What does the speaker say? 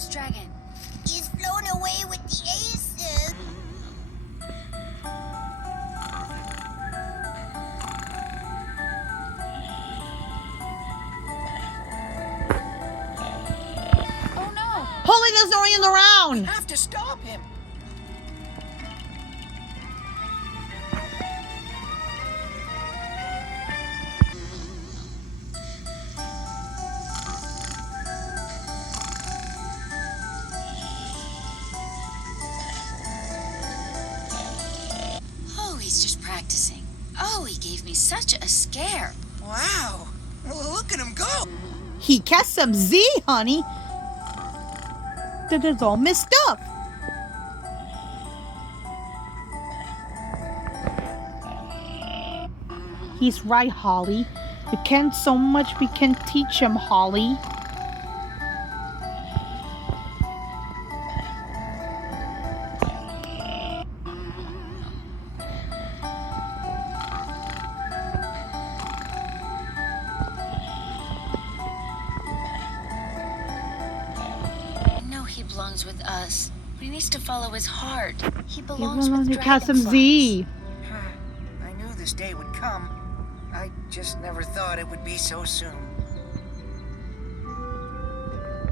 Where's Dragon? He's flown away with the aces. Oh no! Holly, there's no one around! Have to stop him. Oh, he's just practicing. Oh, he gave me such a scare. Wow. Look at him go. He catch some Z, honey. That is all messed up. He's right, Holly. We can't so much we can teach him, Holly. I know he belongs with us, but he needs to follow his heart. He He belongs will with only catch some dragonflies. Z. I knew this day would come. I just never thought it would be so soon.